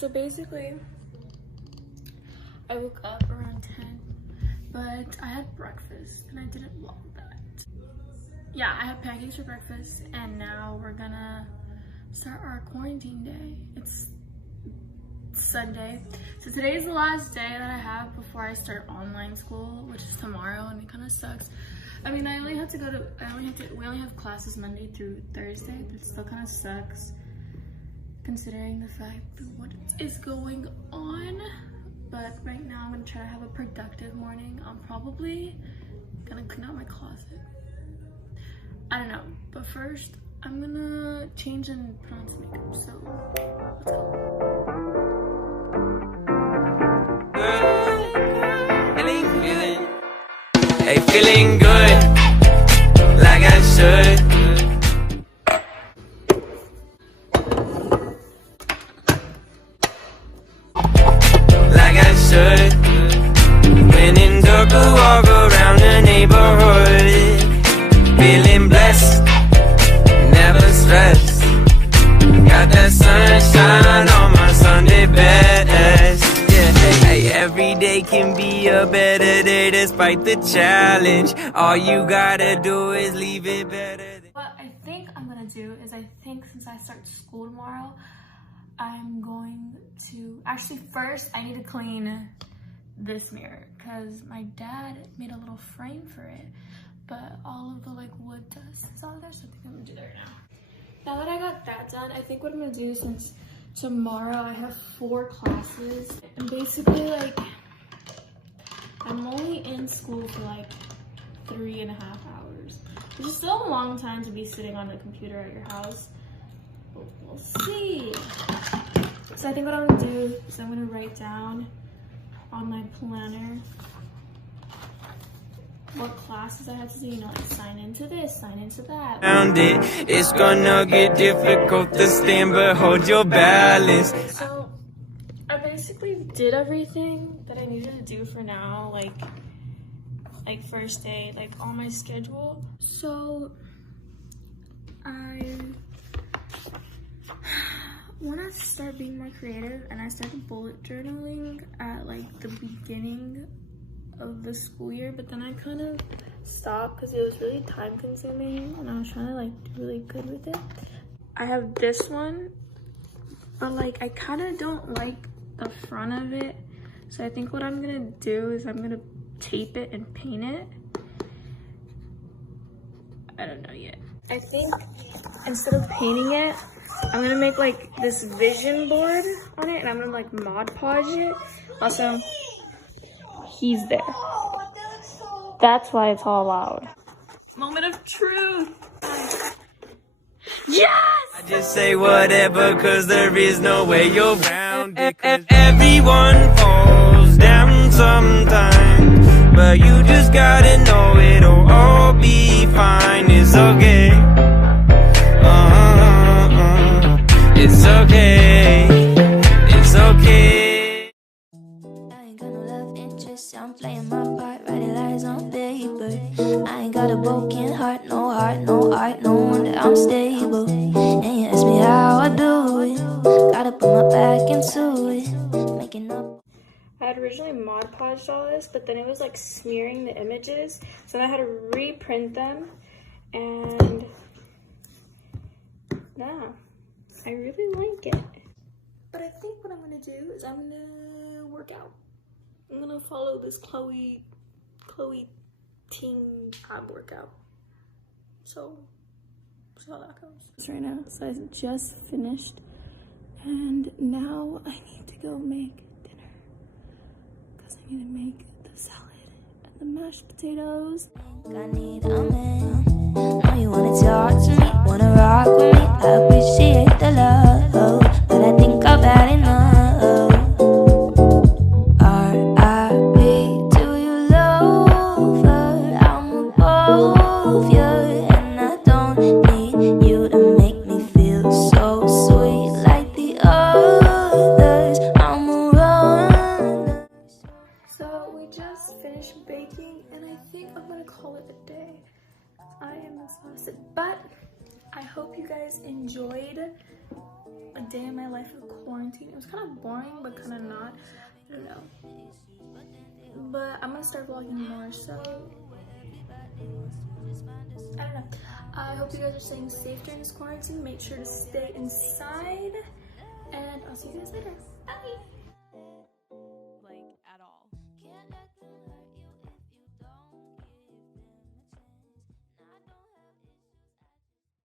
So basically, I woke up around 10, but I had breakfast and I didn't love that. Yeah, I had pancakes for breakfast, and now we're gonna start our quarantine day. It's Sunday. So today is the last day that I have before I start online school, which is tomorrow, and it kind of sucks. I mean, we only have classes Monday through Thursday, but it still kind of sucks considering the fact that what is going on. But right now I'm gonna try to have a productive morning. I'm probably gonna clean out my closet. I don't know, but first I'm gonna change and put on some makeup, so let's go. Hey, feeling good, like I should. Like I should. When in dark, I walk around the neighborhood. Feeling blessed, never stressed. Got that sunshine on my Sunday best. Hey, every day can be a better day despite the challenge. All you gotta do is leave it better. What I think I'm gonna do is since I start school tomorrow, I'm going to, actually first I need to clean this mirror because my dad made a little frame for it, but all of the wood dust is on there, so I think I'm gonna do that right now. Now that I got that done, I think what I'm gonna do, since tomorrow I have 4 classes, and basically I'm only in school for 3.5 hours, which is still a long time to be sitting on the computer at your house, but we'll see. So I think what I'm gonna do is I'm gonna write down on my planner what classes I have to do, sign into this, sign into that. It's gonna get difficult to stand, but hold your balance. So I basically did everything that I needed to do for now, like first day, on my schedule. So I want to start being more creative, and I started bullet journaling at the beginning of the school year, but then I kind of stopped because it was really time consuming and I was trying to do really good with it. I have this one, but I kind of don't like the front of it, so I think what I'm gonna do is I'm gonna tape it and paint it. I don't know yet. I think instead of painting it, I'm gonna make this vision board on it, and I'm gonna Mod Podge it. Also, he's there. That's why it's all loud. Moment of truth. Yes! I just say whatever, cause there is no way you're around it. Everyone falls down sometimes, but you just gotta know it'll all be fine. It's okay. It's okay. It's okay. I ain't got no love interest, I'm playing my part, writing lies on paper. I ain't got a broken heart, no art, no wonder I'm stable. And you ask me how I do it, gotta put my back into it, making up. I had originally Mod Podged all this, but then it was smearing the images, so then I had to reprint them, and yeah, I really like it. But I think what I'm gonna do is I'm gonna work out. I'm gonna follow this Chloe Teen ab workout. So see how that goes. Right now, so I just finished, and now I need to go make dinner because I need to make the salad and the mashed potatoes. I need a man. Know you wanna talk to me, wanna rock with me. I appreciate the love, but I think I've had enough. R.I.P. to you, lover. I'm above you, and I don't need you to make me feel so sweet like the others. I'm a runner. So we just finished baking, and I think I'm gonna call it a day. I am exhausted, but I hope you guys enjoyed day in my life of quarantine. It was kind of boring, but kind of not. I don't know. But I'm gonna start vlogging more, so I don't know. I hope you guys are staying safe during this quarantine. Make sure to stay inside, and I'll see you guys later. Bye!